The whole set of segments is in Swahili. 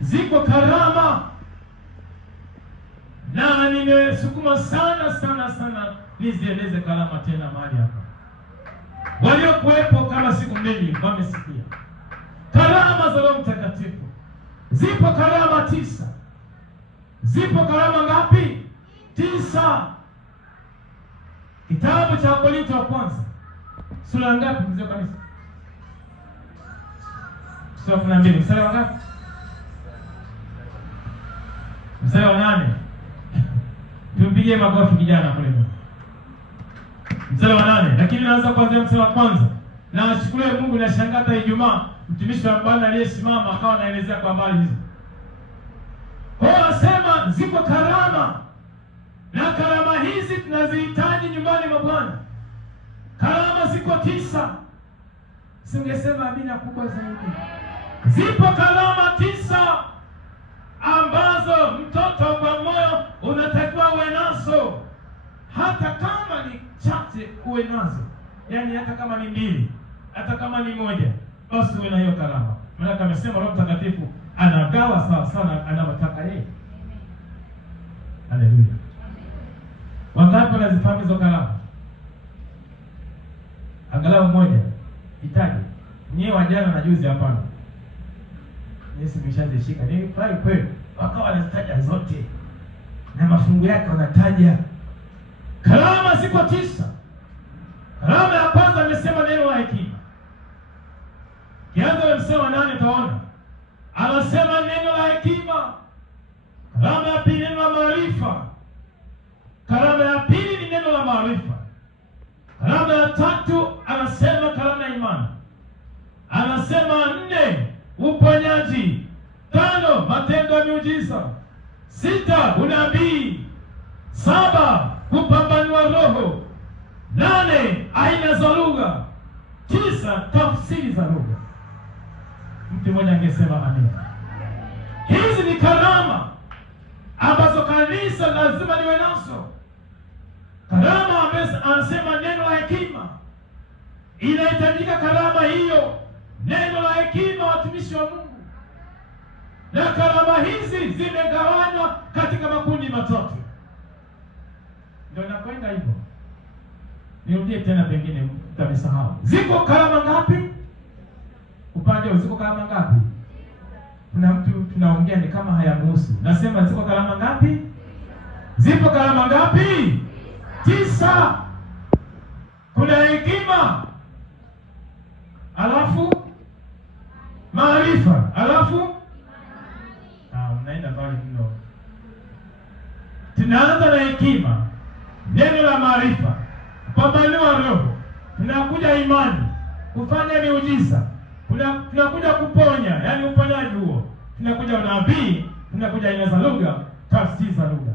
Ziko karama na nimesukuma sana nizieleze karama tena mahali hapa. Waliokuwepo kama siku mbili wamesikia karama za Roho Mtakatifu. Zipo karama 9. Zipo karama ngapi? 9. Kitabu cha Korinto wa kwanza sura ngapi mzee kanisa? Sura 12 mstari wa ngapi? Mstari wa 8. Tumpigie makofi kijana kule. Mstari wa 8. Lakini naanza kuanzia mstari wa kwanza. Na ashukuriwe Mungu, na shangata Ijumaa mtumishi wa Bwana aliyesimama akawa anaelezea kwa habari hizo. Kwa anasema ziko karama, na karama hizi tunazihitaji nyumbani mwa Bwana. Karama ziko 9. Singesema amina kubwa zaidi. Zipo karama 9 ambazo mtoto kwa moyo unatakiwa uwe nazo, hata kama ni chache uwe nazo. Yaani hata kama ni 2, hata kama ni 1, basi uwe na hiyo karama. Maana amesema Roho Mtakatifu anagawa sawa sana anavyotaka yeye. Haleluya. Wangapi wanazifahamu hizo karama? Angalau mmoja. Itaje. Nyewe wajana na juzi hapana. Yesu nimeshazishika. Ni kweli. Wakawa wanazitaja zote. Na mafungu yake wanataja. Karama ziko 9. Karama ya kwanza amesema neno la hekima. Kianza mstari wa 8 utaona. Anasema neno la hekima. Karama ya pili neno la maarifa. Karama ya pili ni neno la maarifa. Karama ya 3 anasema karama ya imani. Anasema 4 uponyaji. 5 matendo ya miujiza. 6 unabii. 7 kupambanua roho. 8 aina za lugha. 9 tafsiri za lugha. Mtu mmoja angesema amina. Hizi ni karama ambazo kanisa lazima liwe nazo. Karama anasema neno la hekima. Inahitajika karama hiyo, neno la hekima, watumishi wa Mungu. Na karama hizi zimegawanywa katika makundi 3. Ndio nakwenda hivyo. Nirudie tena, pengine mtamesahau. Ziko karama ngapi? Upande ziko karama ngapi? Kuna mtu tunaongea ni kama hayamuhusu. Nasema ziko karama ngapi? Zipo karama ngapi? 9. Kuna hekima, alafu maarifa, alafu mnaenda mbali mno. Tunaanza na hekima, neno la maarifa, kupambanua roho, tunakuja imani, kufanya miujiza, tunakuja kuponya, yani uponyaji huo, tunakuja unabii, tunakuja aina za lugha, tafsiri za lugha.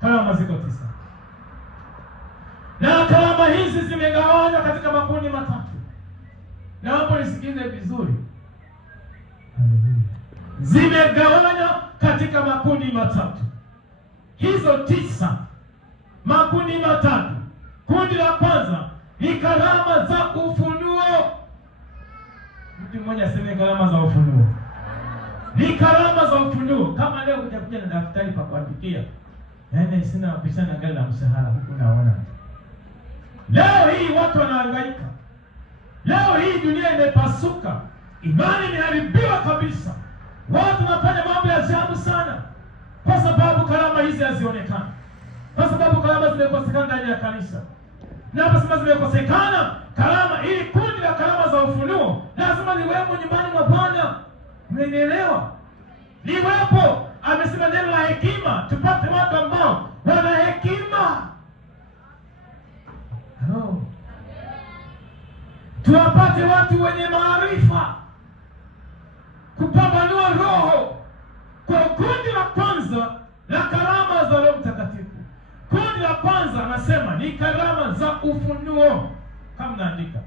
Karama ziko 9. Na karama hizi zimegawanywa katika makundi 3. Na hapo nisikize vizuri. Zimegawanywa katika makundi 3. Hizo 9 makundi 3. Kundi la kwanza ni karama za ufunuo. Mtu mmoja aseme karama za ufunuo. Ni karama za ufunuo. Kama leo kuja na daftari pa kuandikia. Yaani sina pesa na gari la mshahara huko naona. Leo hii watu wanahangaika. Leo hii dunia imepasuka. Imani imeharibiwa kabisa. Watu wanafanya mambo ya ajabu sana kwa sababu karama hizi hazionekani. Kwa sababu karama zimekosekana ndani ya kanisa. Na hapa sema zimekosekana karama, ili kundi la karama za ufunuo lazima liwepo nyumbani mwa Bwana. Mmenielewa? Liwepo. Amesema neno la hekima, tupate watu ambao wana hekima. Hello. Tuwapate watu wenye maarifa, kupambanua roho. Kwa kundi la kwanza la karama za Roho Mtakatifu, kundi la kwanza anasema ni karama za ufunuo, kama naandika.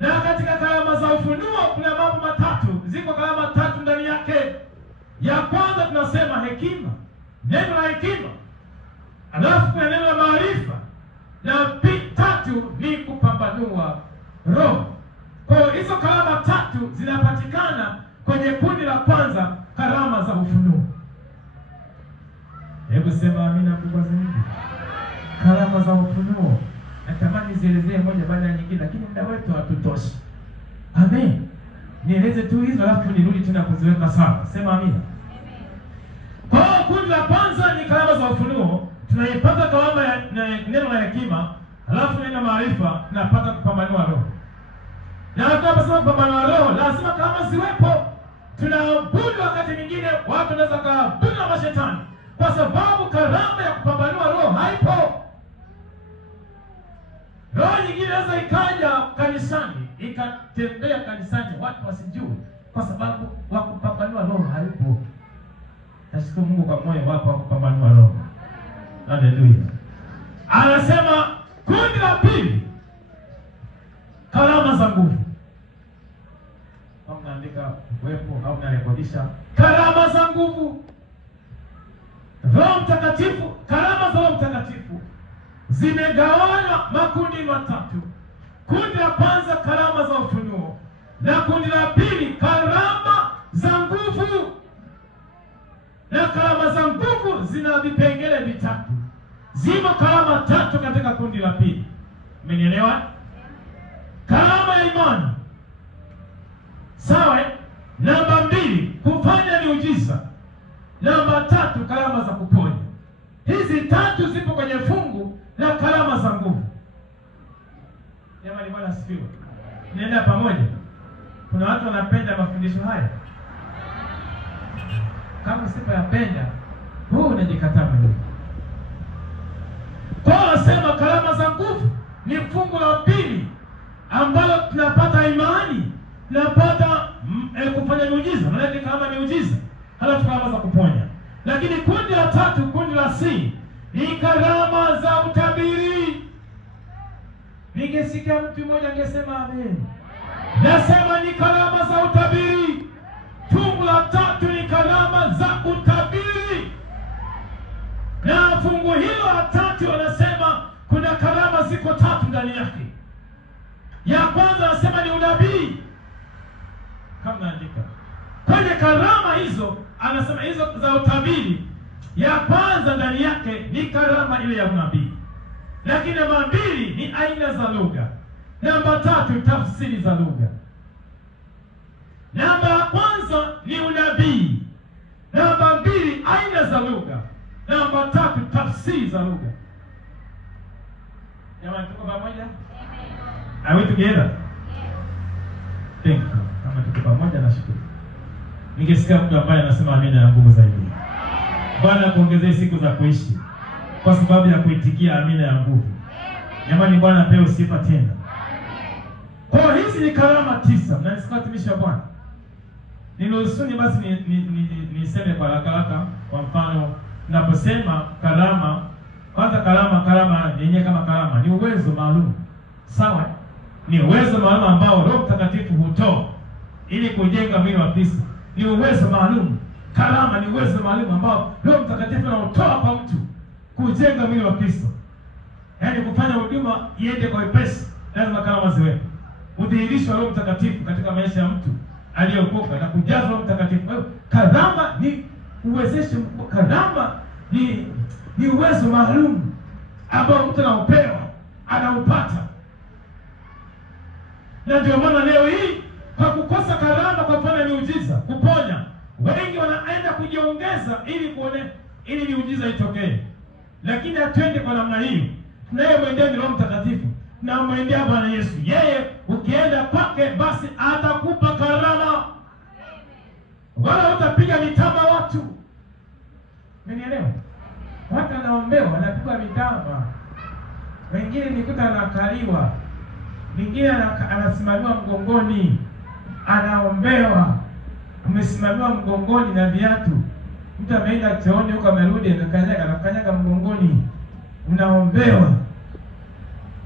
Na katika karama za ufunuo kuna mambo 3. Ziko karama 3 ndani yake. Ya kwanza tunasema hekima, neno la hekima. Alafu kuna neno la maarifa. Na 3 ni kupambanua roho. Kwa hizo karama 3 zinapatikana kwenye kundi la kwanza ufunuo. Hebu sema amina kubwa zaidi. Karama za ufunuo. Natamani zielezee moja baada ya nyingine, lakini muda wetu hatutoshi. Amen. Nieleze tu hizo alafu nirudi tena kuziweka sawa. Sema amina. Kwa kundi la kwanza ni karama za ufunuo. Tunaipata karama ya neno la hekima, alafu neno maarifa, tunapata kupambanua roho. Na tunaposema kupambanua roho, lazima karama ziwepo. Tunaabudu wakati mwingine watu wanaweza kuabudu na mashetani kwa sababu karama ya kupambanua roho haipo. Roho nyingine inaweza ikaja kanisani, ikatembea kanisani watu wasijue kwa sababu wa kupambanua roho haipo. Nashukuru Mungu kwa moyo wako wa kupambanua roho. Haleluya. Anasema kundi la pili, karama za nguvu. Kama unaandika uwepo au unarekodisha, karama za nguvu. Roho Mtakatifu, karama za Roho Mtakatifu zimegawanywa makundi matatu. Kundi la kwanza karama za ufunuo, na kundi la pili karama za nguvu. Na karama za nguvu zina vipengele vitatu. Zimo karama tatu katika kundi la pili. Umenielewa? Karama ya imani. Sawa? Namba 2, kufanya miujiza. Namba 3, karama za kuponya. Hizi tatu zipo kwenye fungu la karama za nguvu. Jamani, Bwana asifiwe. Nienda pamoja. Kuna watu wanapenda mafundisho haya. Kama usipopenda, huu unajikataa mwenyewe. Kwa nasema karama za nguvu ni fungu la pili ambalo tunapata imani, tunapata kufanya miujiza, maana ni kama miujiza, halafu karama za kuponya. Lakini kundi la tatu, kundi la C, ni karama za utabiri. Ningesikia mtu mmoja angesema amen. Nasema ni karama za utabiri. Fungu la tatu ni karama za utabiri. Na fungu hilo la tatu wanasema kuna karama ziko tatu ndani yake. Ya kwanza anasema ni unabii. Kama naandika kwenye karama hizo, anasema hizo za utabiri, ya kwanza ndani yake ni karama ile ya unabii. Lakini namba 2 ni aina za lugha. Namba 3 tafsiri za lugha. Namba ya kwanza ni unabii. Namba 2 aina za lugha. Namba 3 tafsiri za lugha. Jamani, tuko pamoja? Are we together? Thank you. Kama tuko pamoja, nashukuru. Ningesikia mtu ambaye anasema amina ya nguvu zaidi. Bwana kuongezee siku za kuishi kwa sababu ya kuitikia amina ya nguvu. Jamani, Bwana apewe sifa tena. Kwa hizi ni karama 9. Mnanisikia watumishi wa Bwana? Niruhusuni basi niseme kwa haraka. Kwa mfano, ninaposema karama, kwanza karama yenyewe kama karama ni uwezo maalum. Sawa? Ni uwezo maalum ambao Roho Mtakatifu hutoa ili kujenga mwili wa Kristo. Ni uwezo maalum. Karama ni uwezo maalum ambao Roho Mtakatifu anautoa kwa mtu kujenga mwili wa Kristo. Yaani kufanya huduma iende kwa wepesi, lazima karama ziwepo. Udhihirisho wa Roho Mtakatifu katika maisha ya mtu aliyeokoka na kujazwa Roho Mtakatifu. Karama ni uwezesho, karama ni uwezo maalum ambao mtu anaupata. Na ndio maana leo hii kwa kukosa karama kwa kufanya miujiza, kuponya, wengi wanaenda kujiongeza ili miujiza itokee. Lakini hatuende kwa namna hiyo. Tunayemwendea ni Roho Mtakatifu. Na mwendea Bwana Yesu. Yeye ukienda kwake basi atakupa karama. Wala utapiga mitama watu. Umenielewa? Watu wanaombewa, wanapiga mitama. Wengine nikuta anakaliwa. Mwingine anasimamiwa mgongoni. Anaombewa. Umesimamiwa mgongoni na viatu. Mtu ameenda chooni huko amerudi anakanyaga mgongoni. Unaombewa.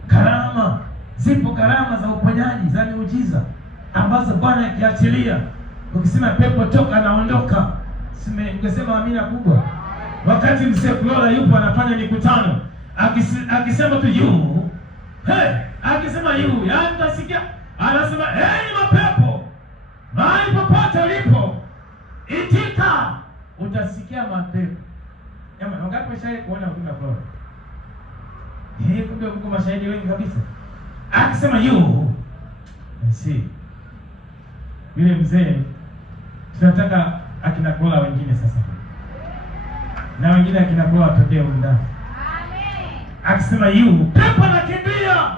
Karama. Zipo karama za uponyaji, za miujiza ambazo Bwana akiachilia, ukisema pepo toka, anaondoka. Ungesema amina kubwa. Wakati mzee Kulola yupo anafanya mikutano, akisema tu yu, akisema yu, yaani utasikia anasema ni mapepo, mahali popote ulipo itika, utasikia mapepo. Kama wangapi washawahi kuona huduma ya Flora? Kumbe mko mashahidi wengi kabisa. Akisema si yule mzee, tunataka akina Flora wengine sasa. Na wengine akina Flora watokee ndani. Amen. Akisema pepo anakimbia.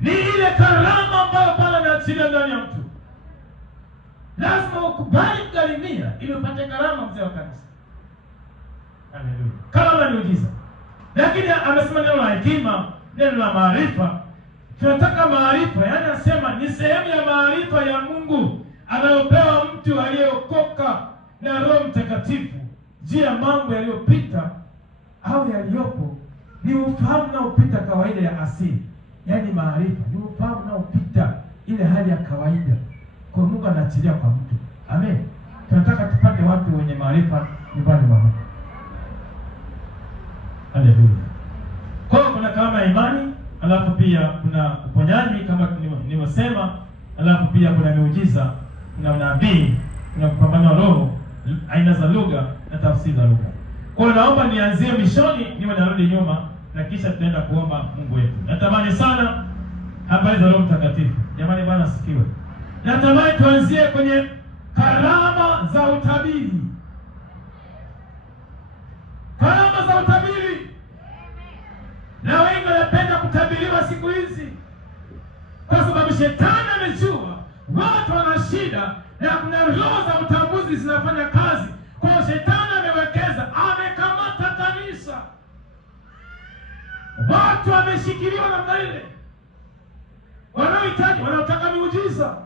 Ni ile karama ambayo Bwana anaachilia ndani ya mtu. Lazima ukubali kugarimia ili upate karama, mzee wa kanisa. Haleluya. Karama ni ujiza. Lakini amesema neno la hekima, neno la maarifa. Tunataka maarifa, yaani anasema ni sehemu ya maarifa ya Mungu anayopewa mtu aliyeokoka na Roho Mtakatifu juu ya mambo yaliyopita au yaliyopo. Ni ufahamu na upita kawaida ya asili. Yaani maarifa ni ufahamu na upita ile hali ya kawaida. Kwa Mungu anaachilia kwa mtu. Amen. Tunataka tupate watu wenye maarifa nyumbani mwa Mungu. Haleluya. Kwa kuna kama imani, alafu pia kuna uponyaji kama nilivyosema, alafu pia kuna miujiza, kuna unabii, kuna kupambanua roho, aina za lugha na tafsiri za lugha. Kwa hiyo naomba nianzie mishoni niwe narudi nyuma na kisha tunaenda kuomba Mungu wetu. Natamani sana habari za Roho Mtakatifu. Jamani, Bwana asifiwe. Natamani tuanzie kwenye karama za utabiri. Karama za utabiri. Na wengi wanapenda kutabiriwa siku hizi, kwa sababu shetani amejua watu wana shida na kuna roho za utambuzi zinafanya kazi. Kwa hiyo shetani amewekeza, amekamata kanisa. Watu wameshikiliwa namna ile, wanaotaka miujiza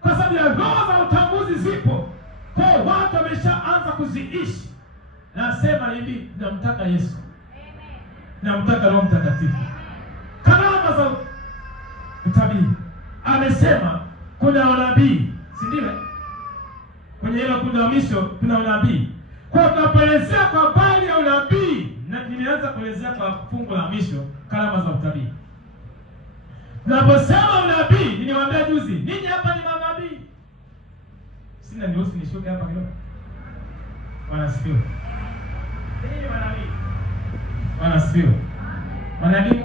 kwa sababu ya roho za utambuzi zipo. Kwa hiyo watu wameshaanza kuziishi. Nasema hivi, namtaka Yesu, namtaka Roho Mtakatifu. Karama za utabiri, amesema kuna unabii, si ndio? Kwenye hilo kundi la misho kuna unabii. Kwa tunapoelezea kwa habari ya unabii, na nilianza kuelezea kwa fungu la misho karama za utabiri. Tunaposema unabii, niliwaambia juzi, ninyi hapa ni manabii. Sina niruhusu nishuke hapa kidogo. Wanasifiwa. Ninyi manabii. Wanasifiwa. Manabii